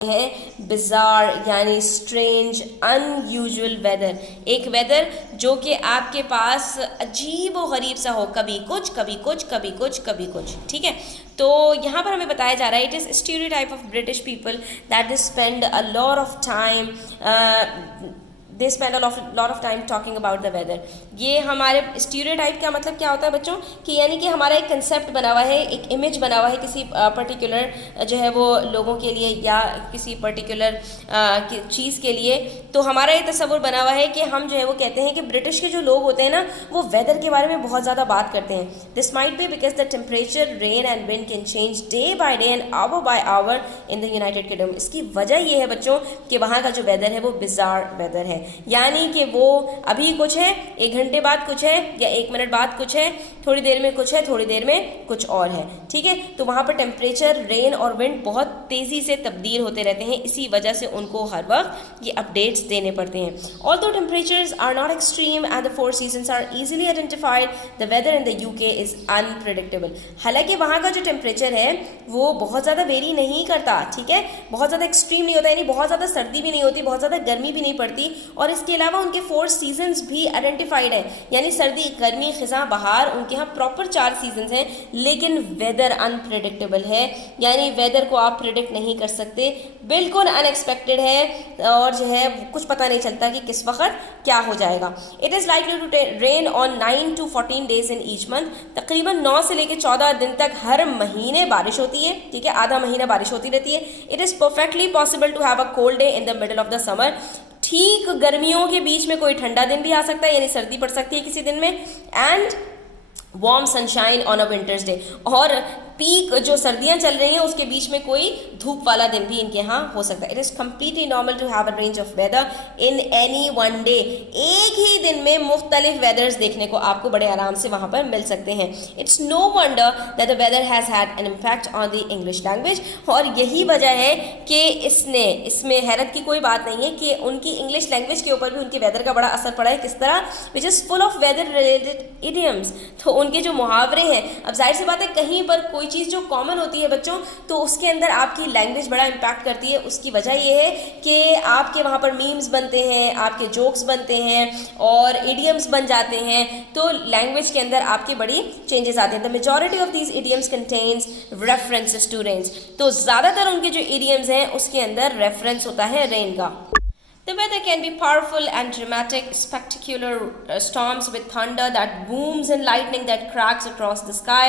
है बिजार यानी strange unusual weather, एक वेदर जो कि आपके पास अजीब व गरीब सा हो, कभी कुछ कभी कुछ कभी कुछ कभी कुछ। ठीक है, तो यहाँ पर हमें बताया जा रहा है it is stereotype of British people that they spend a lot of time they spend lot of time talking about the weather. ये हमारे स्टीरियोटाइप का मतलब क्या होता है बच्चों कि यानी कि हमारा एक कंसेप्ट बना हुआ है, एक इमेज बना हुआ है किसी पर्टिकुलर जो है वो लोगों के लिए या किसी पर्टिकुलर चीज़ के लिए। तो हमारा ये तस्वुर बना हुआ है कि हम जो है वो कहते हैं कि ब्रिटिश के जो लोग होते हैं ना वो वेदर के बारे में बहुत ज़्यादा बात करते हैं। This might be because the temperature, rain and wind can change day by day and hour by hour in the United Kingdom. इसकी वजह ये है बच्चों कि वहाँ का जो वेदर है वो बिजार वेदर है, यानी कि वो अभी कुछ है, एक घंटे बाद कुछ है, या एक मिनट बाद कुछ है, थोड़ी देर में कुछ है, थोड़ी देर में कुछ और है। ठीक है, तो वहाँ पर टेम्परेचर, रेन और विंड बहुत तेज़ी से तब्दील होते रहते हैं, इसी वजह से उनको हर वक्त ये अपडेट्स देने पड़ते हैं। Although temperatures are not extreme and the 4 seasons are easily identified, the weather in the UK is unpredictable. हालांकि वहाँ का जो टेम्परेचर है वो बहुत ज़्यादा वेरी नहीं करता, ठीक है, बहुत ज़्यादा एक्सट्रीम नहीं होता, यानी बहुत ज़्यादा सर्दी भी नहीं होती, बहुत ज़्यादा गर्मी भी नहीं पड़ती, और इसके अलावा उनके 4 सीजन्स भी आइडेंटिफाइड है, यानी सर्दी, गर्मी, खिज़ां, बहार, उनके यहाँ प्रॉपर 4 सीजन्स हैं। लेकिन वेदर अनप्रेडिक्टेबल है, यानी वेदर को आप प्रिडिक्ट नहीं कर सकते, बिल्कुल अनएक्सपेक्टेड है और जो है कुछ पता नहीं चलता कि किस वक्त क्या हो जाएगा। It is likely to rain on 9 to 14 days in each month. तकरीबन 9 से लेकर 14 दिन तक हर महीने बारिश होती है, ठीक है, आधा महीना बारिश होती रहती है। It is perfectly possible to have a cold day in the middle of the summer. ठीक गर्मियों के बीच में कोई ठंडा दिन भी आ सकता है, यानी सर्दी पड़ सकती है किसी दिन में। And warm sunshine on a winters day, और पीक जो सर्दियां चल रही हैं उसके बीच में कोई धूप वाला दिन भी इनके यहाँ हो सकता है। It is completely normal to have a range of weather in any one day. एक ही दिन में मुख्तलिफ वेदर्स देखने को आपको बड़े आराम से वहाँ पर मिल सकते हैं। It's no wonder that the weather has had an impact on the English language, और यही वजह है कि इसमें हैरत की कोई बात नहीं है कि उनकी इंग्लिश लैंग्वेज के ऊपर भी उनके वेदर का बड़ा असर पड़ा है। किस तरह? Which is full of weather related idioms. तो उनके जो मुहावरे हैं, अब जाहिर सी बात है कहीं पर कोई चीज़ जो कॉमन होती है बच्चों तो उसके अंदर आपकी लैंग्वेज बड़ा इम्पैक्ट करती है। उसकी वजह यह है कि आपके वहाँ पर मीम्स बनते हैं, आपके जोक्स बनते हैं और इडियम्स बन जाते हैं, तो लैंग्वेज के अंदर आपकी बड़ी चेंजेस आते हैं। The majority of these idioms contains references to rains. तो ज़्यादातर उनके जो इडियम्स हैं उसके अंदर रेफरेंस होता है रेन का। The weather can be powerful and dramatic, spectacular storms with thunder that booms and lightning that cracks across the sky,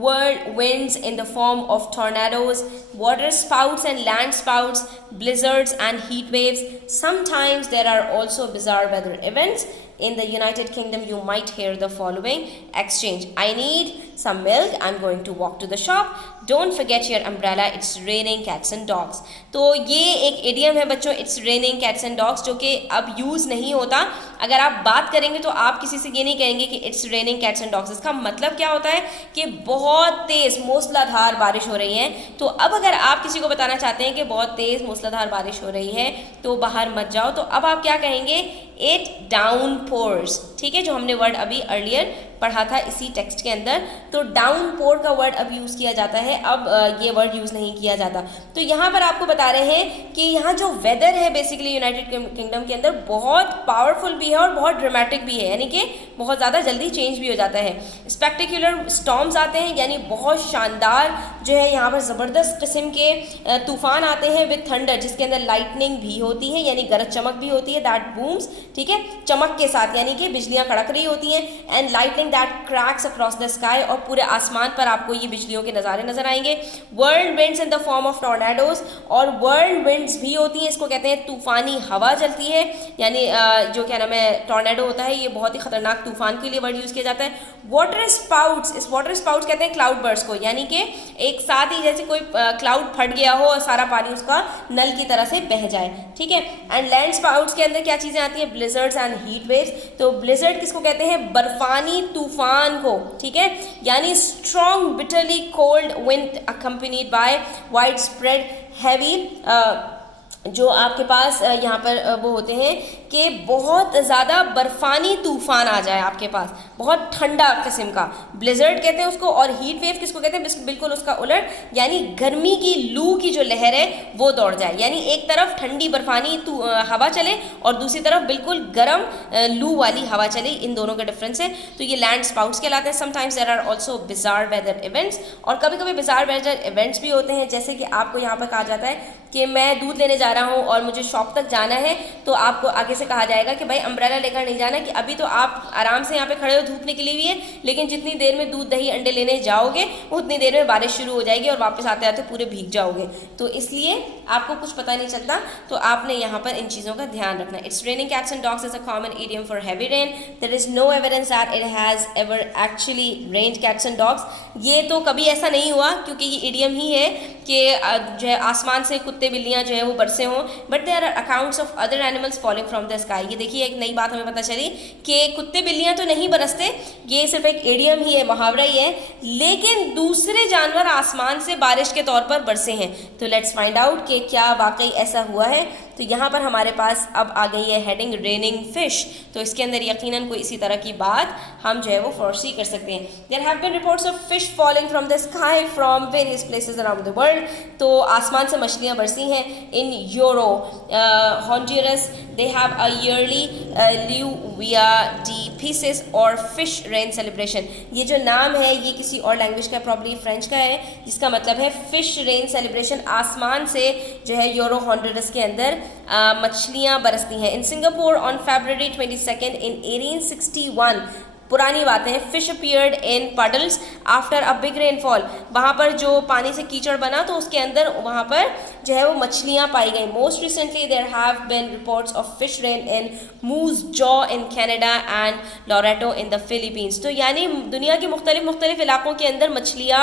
whirlwinds in the form of tornadoes, water spouts and land spouts, blizzards and heat waves. Sometimes there are also bizarre weather events. In the United Kingdom, you might hear the following exchange: I need some milk, I'm going to walk to the shop, don't forget your umbrella, it's raining cats and dogs. तो ये एक idiom है बच्चों, it's raining cats and dogs, जो कि अब use नहीं होता। अगर आप बात करेंगे तो आप किसी से ये नहीं कहेंगे कि it's raining cats and dogs। इसका मतलब क्या होता है कि बहुत तेज़ मूसलाधार बारिश हो रही है। तो अब अगर आप किसी को बताना चाहते हैं कि बहुत तेज़ मूसलाधार बारिश हो रही है तो बाहर मत जाओ, तो अब आप क्या कहेंगे? इट डाउन पोर्स, ठीक है, जो हमने वर्ड अभी अर्लियर पढ़ा था इसी टेक्स्ट के अंदर। तो डाउन पोर का वर्ड अब यूज़ किया जाता है, अब ये वर्ड यूज़ नहीं किया जाता। तो यहाँ पर आपको बता रहे हैं कि यहाँ जो वेदर है बेसिकली यूनाइटेड किंगडम के अंदर बहुत पावरफुल भी है और बहुत ड्रामेटिक भी है, यानी कि बहुत ज़्यादा जल्दी चेंज भी हो जाता है। स्पेक्टेक्युलर स्टॉर्म्स आते हैं, यानी बहुत शानदार जो है यहाँ पर ज़बरदस्त किस्म के तूफ़ान आते हैं विद थंडर, जिसके अंदर लाइटनिंग भी होती है, यानी गरज चमक भी होती है, दैट बूम्स, ठीक है, चमक के साथ, यानी कि बिजलियाँ कड़क रही होती हैं। And lightning that cracks across the sky, और पूरे आसमान पर आपको ये बिजलियों के नज़ारे नजर आएंगे। World winds in the form of tornadoes, और वर्ल्ड विंड्स भी होती हैं, इसको कहते हैं तूफ़ानी हवा चलती है, यानी जो क्या नाम है टॉर्नेडो होता है, ये बहुत ही खतरनाक तूफान के लिए वर्ड यूज़ किया जाता है। वाटर स्पाउट्स, इस वाटर स्पाउट्स कहते हैं क्लाउड बर्स्ट को, यानी कि एक साथ ही जैसे कोई क्लाउड फट गया हो और सारा पानी उसका नल की तरह से बह जाए, ठीक है। एंड लैंड स्पाउट्स के अंदर क्या चीज़ें आती हैं? ब्लिजर्ड्स एंड हीट वेव्स। तो ब्लिजर्ड किसको कहते हैं? बर्फानी तूफान को, ठीक है, यानी strong bitterly cold wind accompanied by wide spread heavy जो आपके पास यहाँ पर वो होते हैं कि बहुत ज़्यादा बर्फ़ानी तूफ़ान आ जाए आपके पास, बहुत ठंडा किस्म का, ब्लिज़र्ड कहते हैं उसको। और हीट वेव किसको कहते हैं? बिल्कुल उसका उलट, यानी गर्मी की लू की जो लहर है वो दौड़ जाए, यानी एक तरफ ठंडी बर्फ़ानी हवा चले और दूसरी तरफ बिल्कुल गर्म लू वाली हवा चले, इन दोनों का डिफरेंस है। तो ये लैंड स्पाउट्स कहलाते हैं। Sometimes there are also bizarre weather events, और कभी कभी बिजार वेदर इवेंट्स भी होते हैं, जैसे कि आपको यहाँ पर कहा जाता है कि मैं दूध लेने जा रहा हूँ और मुझे शॉप तक जाना है, तो आपको आगे से कहा जाएगा कि भाई अम्ब्रेला लेकर नहीं जाना, कि अभी तो आप आराम से यहाँ पे खड़े हो, धूप निकली हुई है, लेकिन जितनी देर में दूध दही अंडे लेने जाओगे उतनी देर में बारिश शुरू हो जाएगी और वापस आते आते पूरे भीग जाओगे, तो इसलिए आपको कुछ पता नहीं चलता, तो आपने यहाँ पर इन चीज़ों का ध्यान रखना। It's raining cats and dogs is a common idiom for heavy rain, there is no evidence that it has ever actually rained cats and dogs. ये तो कभी ऐसा नहीं हुआ, क्योंकि ये इडियम ही है कि जो है आसमान से कुत्ते बिल्लियाँ जो है वो बरसे हों, but there are accounts of other animals falling from the sky. ये देखिए एक नई बात हमें पता चली कि कुत्ते बिल्लियाँ तो नहीं बरसते, ये सिर्फ एक इडियम ही है, मुहावरा ही है, लेकिन दूसरे जानवर आसमान से बारिश के तौर पर बरसे हैं। तो लेट्स फाइंड आउट कि क्या वाकई ऐसा हुआ है। तो यहाँ पर हमारे पास अब आ गई है हेडिंग रेनिंग फिश, तो इसके अंदर यकीनन कोई इसी तरह की बात हम जो है वो फोरसी कर सकते हैं। There have been reports of fish falling from the sky from various places around the world, तो आसमान से मछलियाँ बरसी हैं। In Yoro Honduras they have a yearly Lluvia de Peces और फिश रेन सेलिब्रेशन। ये जो नाम है ये किसी और लैंग्वेज का, प्रॉब्ली फ्रेंच का है, जिसका मतलब है फिश रेन सेलिब्रेशन, आसमान से जो है यूरो हॉन्डुरस के अंदर मछलियाँ बरसती हैं। In Singapore on February 22 in 1861, पुरानी बातें हैं, fish appeared in puddles after a big rainfall, वहाँ पर जो पानी से कीचड़ बना तो उसके अंदर वहाँ पर जो है वो मछलियाँ पाई गई। Most recently there have been reports of fish rain in Moose Jaw in Canada and Loreto in the Philippines. तो यानी दुनिया के मुख्तलिफ इलाकों के अंदर मछलियाँ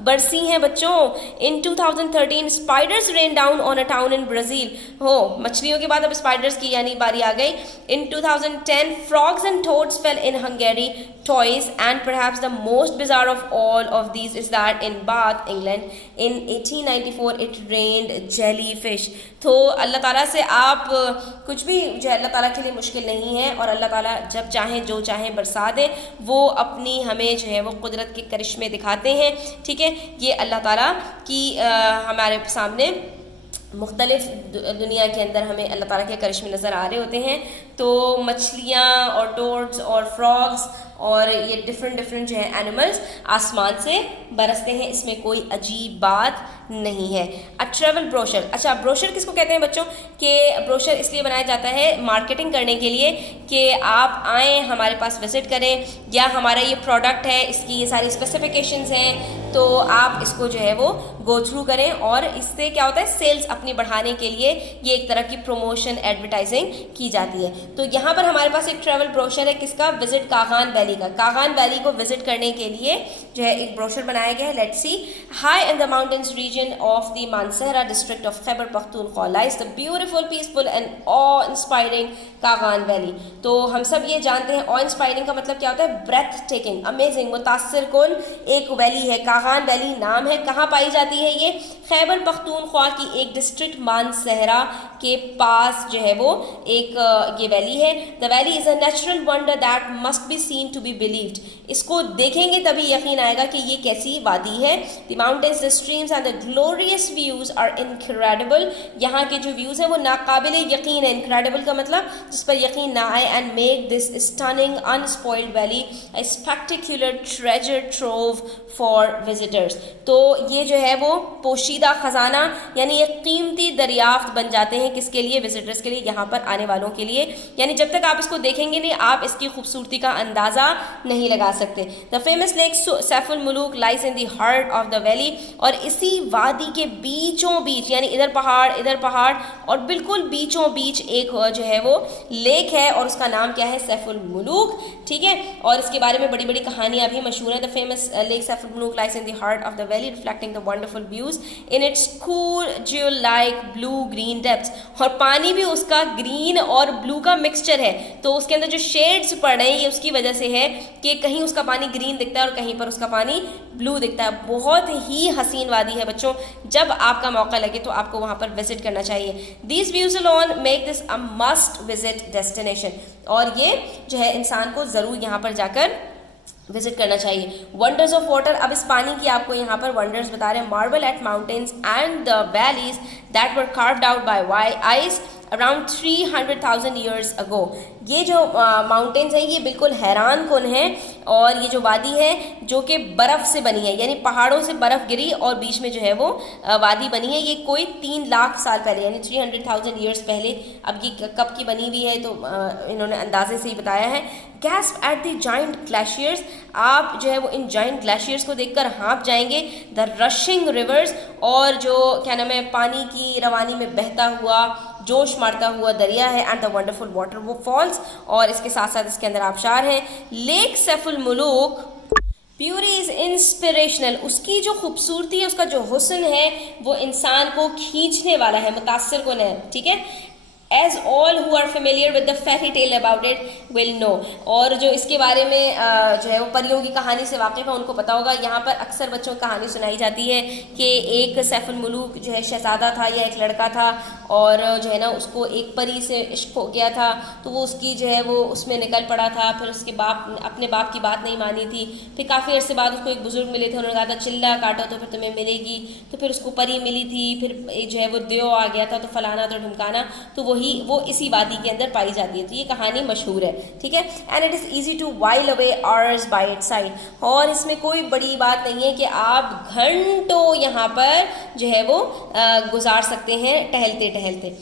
बरसी हैं बच्चों। इन 2013 spiders rain down on a town in Brazil, हो मछलियों के बाद अब स्पाइडर्स की यानी बारी आ गई। इन 2010 frogs and toads fail in Hungary toys, and perhaps the most bizarre of all of these is that in Bath, England in 1894 it rained jellyfish। तो अल्लाह ताला से आप कुछ भी जो है अल्लाह ताला के लिए मुश्किल नहीं है, और अल्लाह ताला जब चाहें जो चाहें बरसा दें, वो अपनी हमें जो है वो कुदरत के करिश्मे दिखाते हैं। ठीक है, ये अल्लाह ताला की हमारे सामने मुख्तलिफ दुनिया के अंदर हमें अल्लाह ताला के करिश्मे नज़र आ रहे होते हैं। तो मछलियाँ और टोड्स और फ्रॉग्स और ये डिफरेंट जो है एनिमल्स आसमान से बरसते हैं, इसमें कोई अजीब बात नहीं है। अ ट्रैवल ब्रोशर, अच्छा ब्रोशर किसको कहते हैं बच्चों? कि ब्रोशर इसलिए बनाया जाता है मार्केटिंग करने के लिए कि आप आएँ हमारे पास विज़िट करें, या हमारा ये प्रोडक्ट है, इसकी ये सारी स्पेसिफिकेशंस हैं, तो आप इसको जो है वो गो थ्रू करें, और इससे क्या होता है सेल्स अपनी बढ़ाने के लिए ये एक तरह की प्रमोशन एडवर्टाइजिंग की जाती है। तो यहाँ पर हमारे पास एक ट्रैवल ब्रोशर है, किसका? विजिट कागान वैली का। कागान वैली को विजिट करने के लिए जो है एक ब्रोशर बनाया गया है। Let's see. High in the mountains region of the Mansehra district of Khyber Pakhtunkhwa lies the beautiful peaceful and awe inspiring Kaghan valley. तो हम सब ये जानते हैं ऑ इंस्पायरिंग का मतलब क्या होता है? ब्रेथ टेकिंग, अमेजिंग, मुतासिर कुन एक वैली है, कागान वैली नाम है। कहाँ पाई जाती है ये? खैबर पख्तूनख्वा की एक डिस्ट्रिक्ट मानसहरा के पास जो है वो एक ये वैली है। The valley is a natural wonder that must be seen to be believed. इसको देखेंगे तभी यकीन आएगा कि ये कैसी वादी है। The mountains, the streams and the glorious views are incredible. यहाँ के जो व्यूज़ हैं वो नाकाबिल यकीन है। इनक्रेडिबल का मतलब जिस पर यकीन ना आए। And make this stunning unspoiled valley a spectacular treasure trove for visitors. तो ये जो है वो पोशीदा ख़जाना यानी एक कीमती दरियाफ्त बन जाते हैं, किसके लिए? विजिटर्स के लिए, यहाँ पर आने वालों के लिए। यानी जब तक आप इसको देखेंगे नहीं आप इसकी खूबसूरती का अंदाज़ा नहीं लगा सकते। The famous lake Saiful Muluk lies in the heart of the valley, और इसी वादी के बीचों बीच यानी इधर पहाड़ और बिल्कुल बीचों बीच एक जो है वो लेक है, और उसका नाम क्या है? सैफुल मुलूक। ठीक है, और इसके बारे में बड़ी बड़ी कहानियाँ भी मशहूर हैं। The famous lake Saiful Muluk lies in the heart of the valley reflecting the wonderful views in its cool jewel like blue green depths. और पानी भी उसका ग्रीन और ब्लू का मिक्सचर है, तो उसके अंदर जो शेड्स पड़ रहे हैं ये उसकी वजह से है कि कहीं कहीं उसका पानी ग्रीन दिखता है और कहीं पर उसका पानी ब्लू दिखता है। बहुत ही हसीन वादी है बच्चों, जब आपका मौका लगे तो आपको वहाँ पर विजिट करना चाहिए। These views alone make this a must visit destination, और ये जो है इंसान को ज़रूर यहाँ पर जाकर विजिट करना चाहिए। वंडर्स ऑफ वाटर, अब इस पानी की आपको यहाँ पर वंडर्स बता रहे हैं। Marvel at mountains and the valleys that were carved out by ice around 300,000 years ago. ये जो माउंटेन्स हैं ये बिल्कुल हैरान कुन हैं, और ये जो वादी है जो कि बर्फ़ से बनी है, यानी पहाड़ों से बर्फ़ गिरी और बीच में जो है वो वादी बनी है। ये कोई 3 लाख साल पहले, यानी 300,000 ईयर्स पहले। अब ये कब की बनी हुई है तो इन्होंने अंदाजे से ही बताया है। Gasp at the giant glaciers, आप जो है वो इन जाइंट ग्लेशियर्स को देखकर हाँप जाएंगे। द रशिंग रिवर्स, और जो क्या नाम है पानी की रवानी में बहता हुआ जोश मारता हुआ दरिया है। एंड द वंडरफुल वाटर वो फॉल्स, और इसके साथ साथ इसके अंदर आबशार हैं। Lake Saiful Muluk beauty is inspirational, उसकी जो खूबसूरती है, उसका जो हुस्न है वो इंसान को खींचने वाला है, मुतासिर कुन है, ठीक है। As all who are familiar with the fairy tale about it will know, और जो इसके बारे में जो है वो परियों की कहानी से वाकिफ़ है उनको पता होगा। यहाँ पर अक्सर बच्चों को कहानी सुनाई जाती है कि एक सैफुल मुलूक जो है शहज़ादा था या एक लड़का था, और जो है ना उसको एक परी से इश्क हो गया था, तो वो उसकी जो है वो उसमें निकल पड़ा था। फिर उसके बाप अपने बाप की बात नहीं मानी थी। फिर काफ़ी अर्से बाद उसको एक बुज़ुर्ग मिले थे, उन्होंने कहा था चिल्ला काटो तो फिर तुम्हें मिलेगी। तो फिर उसको परी मिली थी, फिर जो है वो देव आ गया था, तो फलाना तो ढुमकाना, तो वो इसी वादी के अंदर पाई जाती है। तो ये कहानी मशहूर है, ठीक है। And it is easy to while away hours by its side, और इसमें कोई बड़ी बात नहीं है कि आप घंटों यहाँ पर जो है वो गुजार सकते हैं टहलते टहलते।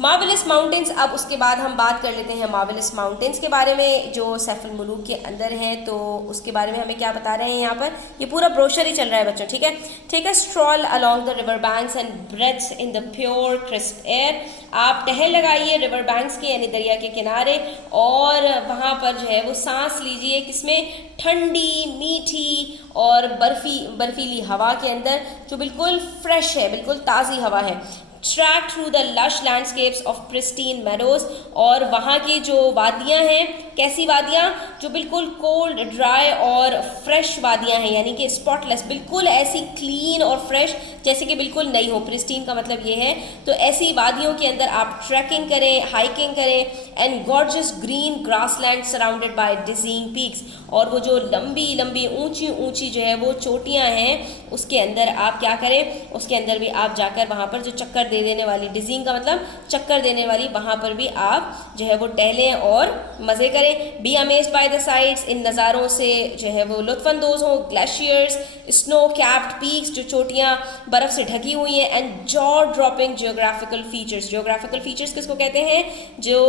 मार्वलस माउंटेन्स, अब उसके बाद हम बात कर लेते हैं मार्वलस माउंटेन्स के बारे में जो सैफुल मुलूक के अंदर हैं। तो उसके बारे में हमें क्या बता रहे हैं यहाँ पर, ये पूरा ब्रोशर ही चल रहा है बच्चों, ठीक है। Take a stroll along the river banks and breaths in the pure crisp air, आप टहल लगाइए रिवर बैंक्स के यानी दरिया के किनारे, और वहाँ पर जो है वो सांस लीजिए किसमें, ठंडी मीठी और बर्फीली हवा के अंदर, जो बिल्कुल फ्रेश है, बिल्कुल ताज़ी हवा है। Track through the lush landscapes of pristine meadows, और वहाँ की जो वादियाँ हैं, कैसी वादियाँ, जो बिल्कुल कोल्ड ड्राई और फ्रेश वादियाँ हैं, यानी कि स्पॉटलेस, बिल्कुल ऐसी क्लीन और फ्रेश जैसे कि बिल्कुल नई हो। प्रिस्टीन का मतलब ये है। तो ऐसी वादियों के अंदर आप ट्रैकिंग करें, हाइकिंग करें। And gorgeous green grassland surrounded by dizzying peaks, और वो जो लंबी लंबी ऊंची ऊंची जो है वो चोटियाँ हैं, उसके अंदर आप क्या करें, उसके अंदर भी आप जाकर वहाँ पर जो चक्कर दे देने वाली, डिजीइंग का मतलब चक्कर देने वाली, वहाँ पर भी आप जो है वो टहलें और मज़े करें। Be amazed by the sights, इन नज़ारों से जो है वो लुत्फ़अंदोज़ हों। ग्लेशियर्स, स्नो कैप्ड पीक्स, जो चोटियाँ बर्फ़ से ढकी हुई हैं। And jaw dropping geographical features, geographical features किसको कहते हैं, जो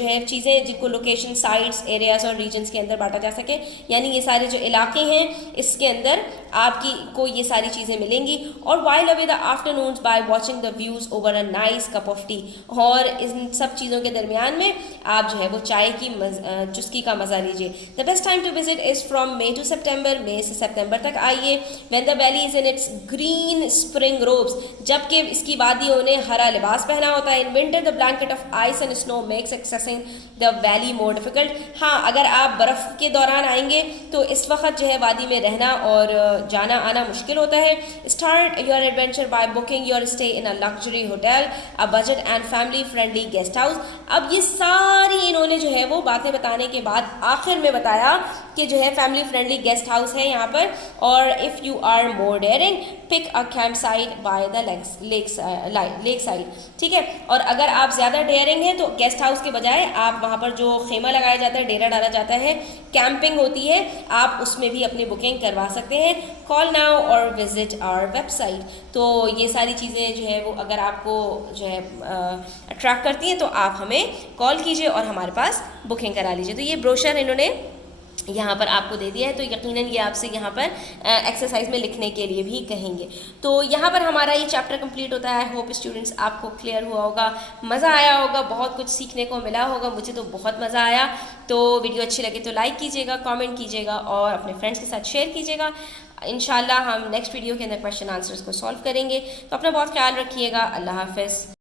है चीज़ें जिनको लोकेशन, साइट्स, एरियाज़ और रीजन्स के अंदर बांटा जा सके, यानी ये सारे जो इलाके हैं इसके अंदर आपकी को ये सारी चीज़ें मिलेंगी। और while away the afternoons by watching the views over a nice cup of T, और इन सब चीज़ों के दरमियान में आप जो है वो चाय की चुस्की का मज़ा लीजिए। The best time to visit is from May to September, मई से सितंबर तक आइए। When the valley is in its green spring robes, जबकि इसकी वादियों ने हरा लिबास पहना होता है। In winter the blanket of ice and snow makes accessing the valley more difficult. हाँ, अगर आप बर्फ़ के दौरान आएंगे तो इस वक्त जो है वादी में रहना और जाना आना मुश्किल होता है। Start your adventure by booking your stay in a luxury hotel, a budget and family friendly guest house. अब ये सारी इन्होंने जो है वो बातें बताने के बाद आखिर में बताया कि जो है फैमिली फ्रेंडली गेस्ट हाउस है यहाँ पर। और if you are more daring pick a camp site by the lake side, ठीक है। और अगर आप ज़्यादा डेयरिंग हैं तो गेस्ट हाउस के बजाय आप वहाँ पर जो खेमा लगाया जाता है, डेरा डाला जाता है, कैंपिंग होती है, आप उसमें भी अपनी बुकिंग करवा सकते हैं। कॉल नाउ और विजिट आवर वेबसाइट। तो ये सारी चीज़ें जो है वो अगर आपको जो है अट्रैक्ट करती हैं तो आप हमें कॉल कीजिए और हमारे पास बुकिंग करा लीजिए। तो ये ब्रोशर इन्होंने यहाँ पर आपको दे दिया है, तो यकीनन ये आपसे यहाँ पर एक्सरसाइज में लिखने के लिए भी कहेंगे। तो यहाँ पर हमारा ये चैप्टर कंप्लीट होता है। होप स्टूडेंट्स आपको क्लियर हुआ होगा, मज़ा आया होगा, बहुत कुछ सीखने को मिला होगा। मुझे तो बहुत मज़ा आया। तो वीडियो अच्छी लगे तो लाइक कीजिएगा, कमेंट कीजिएगा और अपने फ्रेंड्स के साथ शेयर कीजिएगा। इंशाल्लाह हम नेक्स्ट वीडियो के अंदर क्वेश्चन आंसर्स को सॉल्व करेंगे। तो अपना बहुत ख्याल रखिएगा। अल्लाह हाफ़िज़।